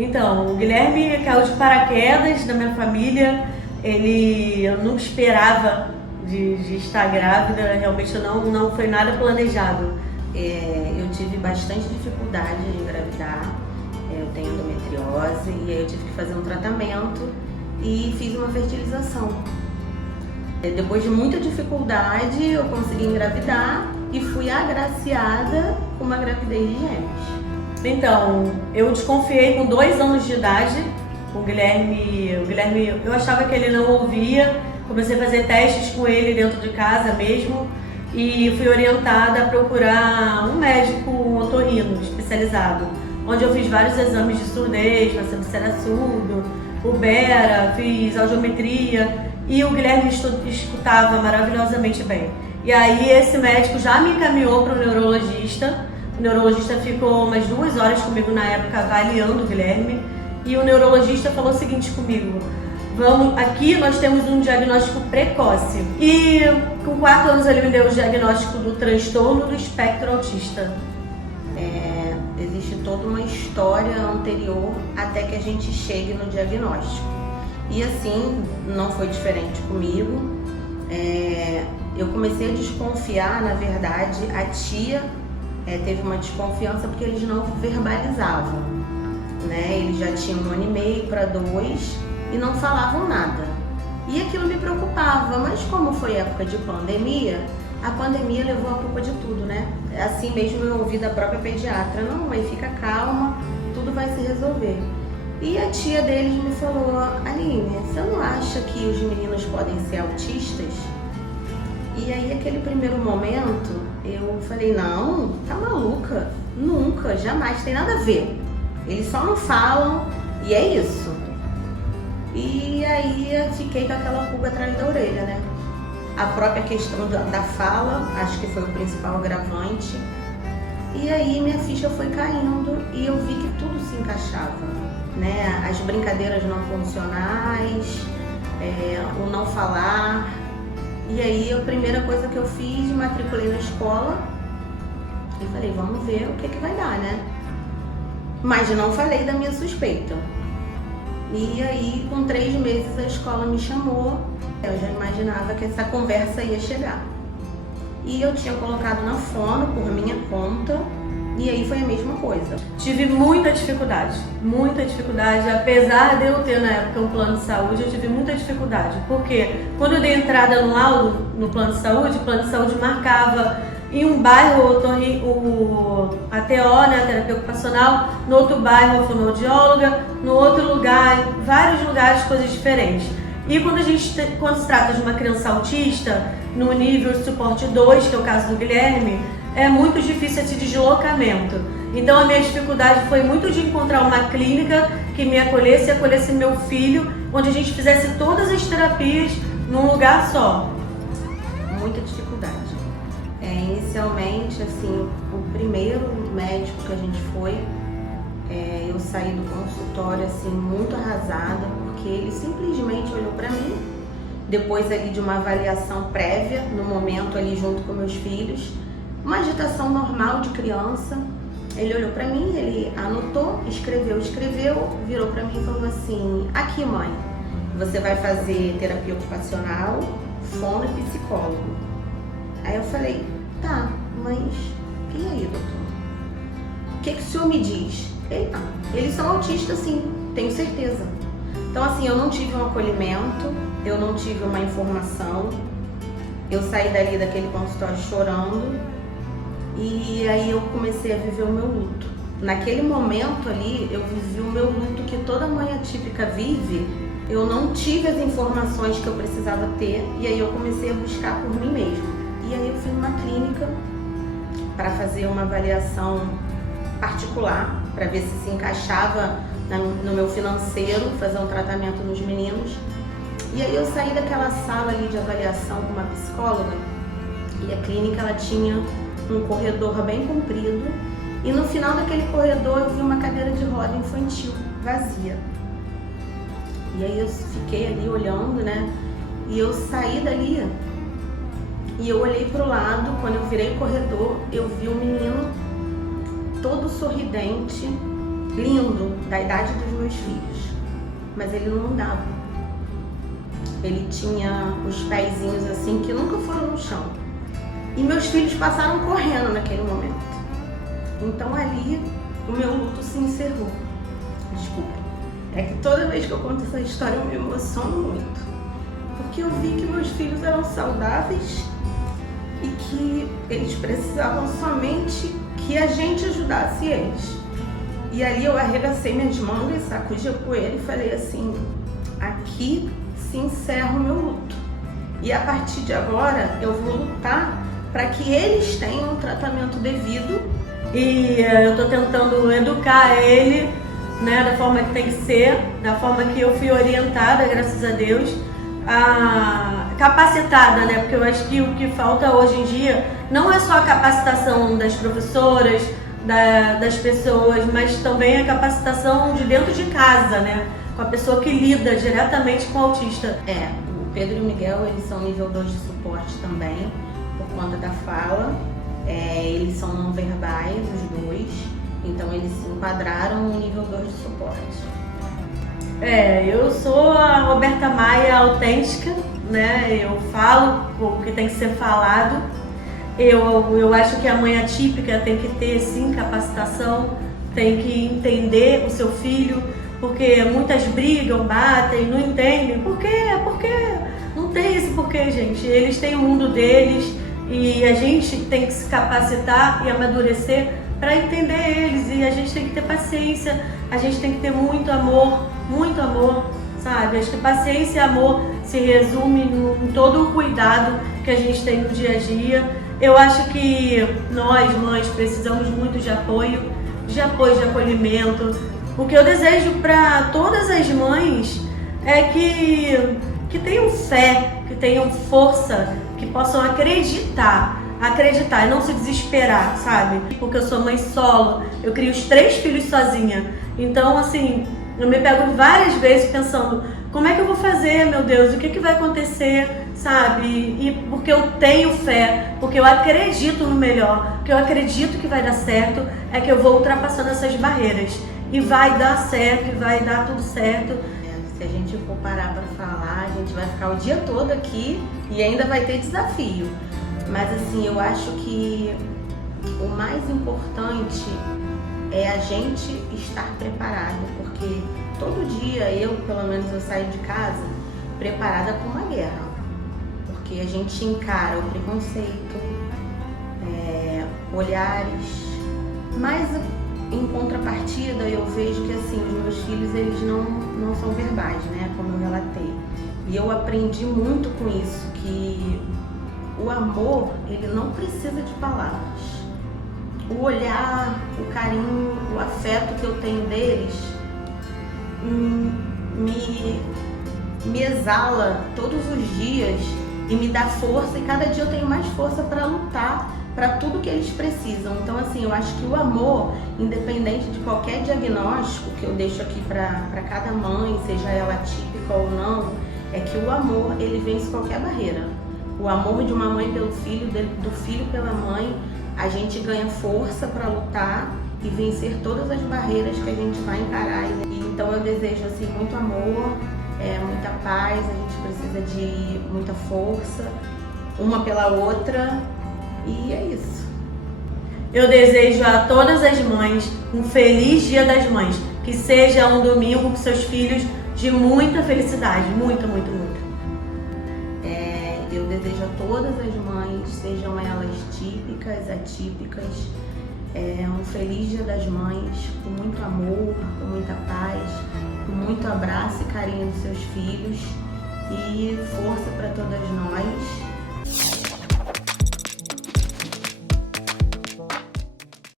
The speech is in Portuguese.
Então, o Guilherme caiu de paraquedas na minha família. Eu não esperava de estar grávida, realmente não foi nada planejado. Eu tive bastante dificuldade em engravidar, eu tenho endometriose e aí eu tive que fazer um tratamento e fiz uma fertilização. Depois de muita dificuldade eu consegui engravidar e fui agraciada com uma gravidez de gêmeos. Então, eu desconfiei com 2 anos de idade. O Guilherme, eu achava que ele não ouvia. Comecei a fazer testes com ele dentro de casa mesmo e fui orientada a procurar um médico, um otorrino especializado, onde eu fiz vários exames de surdez, para saber se era surdo, Ubera, fiz audiometria e o Guilherme escutava maravilhosamente bem. E aí esse médico já me encaminhou para o neurologista. O neurologista ficou umas 2 horas comigo na época avaliando o Guilherme e o neurologista falou o seguinte comigo: aqui nós temos um diagnóstico precoce. E com 4 anos ele me deu o diagnóstico do transtorno do espectro autista. Existe toda uma história anterior até que a gente chegue no diagnóstico. E assim, não foi diferente comigo. Eu comecei a desconfiar, na verdade, a tia teve uma desconfiança porque eles não verbalizavam, né? Eles já tinham 1 ano e meio para 2 e não falavam nada. E aquilo me preocupava, mas como foi época de pandemia, a pandemia levou a culpa de tudo, né? Assim mesmo eu ouvi da própria pediatra: não, mãe, fica calma, tudo vai se resolver. E a tia deles me falou: Aline, você não acha que os meninos podem ser autistas? E aí, aquele primeiro momento, eu falei: não, tá maluca? Nunca, jamais, tem nada a ver. Eles só não falam e é isso. E aí, eu fiquei com aquela pulga atrás da orelha, né? A própria questão da fala, acho que foi o principal agravante. E aí, minha ficha foi caindo e eu vi que tudo se encaixava, né? As brincadeiras não funcionais, o não falar. E aí, a primeira coisa que eu fiz, me matriculei na escola e falei: vamos ver o que vai dar, né? Mas não falei da minha suspeita. E aí, com 3 meses, a escola me chamou. Eu já imaginava que essa conversa ia chegar. E eu tinha colocado na fono por minha conta. E aí foi a mesma coisa. Tive muita dificuldade, apesar de eu ter na época um plano de saúde, eu tive muita dificuldade, porque quando eu dei entrada no laudo no plano de saúde, o plano de saúde marcava em um bairro a TO, né, a terapia ocupacional, no outro bairro a fonoaudióloga, no outro lugar, em vários lugares, coisas diferentes. E quando se trata de uma criança autista, no nível de suporte 2, que é o caso do Guilherme, é muito difícil esse deslocamento. Então a minha dificuldade foi muito de encontrar uma clínica que me acolhesse e acolhesse meu filho, onde a gente fizesse todas as terapias num lugar só. Muita dificuldade. Inicialmente, assim, o primeiro médico que a gente foi, eu saí do consultório assim muito arrasada, porque ele simplesmente olhou para mim, depois ali de uma avaliação prévia, no momento ali junto com meus filhos, uma agitação normal de criança. Ele olhou para mim, ele anotou, escreveu, virou para mim e falou assim: aqui, mãe, você vai fazer terapia ocupacional, fono e psicólogo. Aí eu falei: tá, mas e aí, doutor? O que o senhor me diz? Eles são autistas, sim, tenho certeza. Então, assim, eu não tive um acolhimento, eu não tive uma informação. Eu saí dali daquele consultório chorando. E aí eu comecei a viver o meu luto. Naquele momento ali, eu vivi o meu luto que toda mãe atípica vive. Eu não tive as informações que eu precisava ter e aí eu comecei a buscar por mim mesma. E aí eu fui numa clínica para fazer uma avaliação particular, para ver se encaixava no meu financeiro, fazer um tratamento nos meninos. E aí eu saí daquela sala ali de avaliação com uma psicóloga e a clínica ela tinha um corredor bem comprido e no final daquele corredor eu vi uma cadeira de roda infantil vazia. E aí eu fiquei ali olhando, né? E eu saí dali e eu olhei pro lado. Quando eu virei o corredor, eu vi um menino todo sorridente, lindo, da idade dos meus filhos, mas ele não andava. Ele tinha os pezinhos assim que nunca foram no chão. E meus filhos passaram correndo naquele momento. Então ali o meu luto se encerrou. Desculpa. É que toda vez que eu conto essa história eu me emociono muito. Porque eu vi que meus filhos eram saudáveis e que eles precisavam somente que a gente ajudasse eles. E ali eu arregacei minhas mangas, sacudi a poeira e falei assim: aqui se encerra o meu luto. E a partir de agora eu vou lutar para que eles tenham um tratamento devido. E eu tô tentando educar ele, né, da forma que tem que ser, da forma que eu fui orientada, graças a Deus, capacitada, né? Porque eu acho que o que falta hoje em dia não é só a capacitação das professoras, das pessoas, mas também a capacitação de dentro de casa, né? Com a pessoa que lida diretamente com o autista. O Pedro e o Miguel, eles são nível 2 de suporte também, por conta da fala. Eles são não verbais, os dois, então eles se enquadraram no nível 2 de suporte. Eu sou a Roberta Maia autêntica, né? Eu falo o que tem que ser falado. Eu acho que a mãe atípica tem que ter, sim, capacitação, tem que entender o seu filho, porque muitas brigam, batem, não entendem. Por quê? Porque não tem esse porquê, gente. Eles têm o mundo deles e a gente tem que se capacitar e amadurecer para entender eles. E a gente tem que ter paciência, a gente tem que ter muito amor, sabe? Acho que paciência e amor se resume em todo o cuidado que a gente tem no dia a dia. Eu acho que nós, mães, precisamos muito de apoio, de acolhimento. O que eu desejo para todas as mães é que tenham fé, que tenham força, que possam acreditar e não se desesperar, sabe? Porque eu sou mãe solo, eu crio os 3 filhos sozinha. Então, assim, eu me pego várias vezes pensando: como é que eu vou fazer, meu Deus? O que vai acontecer, sabe? E porque eu tenho fé, porque eu acredito no melhor, porque eu acredito que vai dar certo, é que eu vou ultrapassando essas barreiras. E vai dar certo, e vai dar tudo certo. Se a gente for parar para falar, a gente vai ficar o dia todo aqui e ainda vai ter desafio. Mas assim, eu acho que o mais importante é a gente estar preparado, porque todo dia pelo menos eu saio de casa preparada para uma guerra, porque a gente encara o preconceito, olhares, mas em contrapartida eu vejo que assim, os meus filhos eles não são verbais, né, como eu relatei, e eu aprendi muito com isso, que o amor ele não precisa de palavras. O olhar, o carinho, o afeto que eu tenho deles me exala todos os dias e me dá força, e cada dia eu tenho mais força para lutar para tudo que eles precisam. Então assim, eu acho que o amor, independente de qualquer diagnóstico que eu deixo aqui para cada mãe, seja ela atípica ou não, é que o amor ele vence qualquer barreira. O amor de uma mãe pelo filho, do filho pela mãe, a gente ganha força para lutar e vencer todas as barreiras que a gente vai encarar. E então eu desejo assim muito amor, muita paz, a gente precisa de muita força, uma pela outra, e é isso. Eu desejo a todas as mães um feliz Dia das Mães, que seja um domingo com seus filhos de muita felicidade, muita. Eu desejo a todas as mães, sejam elas típicas, atípicas, um feliz Dia das Mães, com muito amor, com muita paz, com muito abraço e carinho dos seus filhos, e força para todas nós.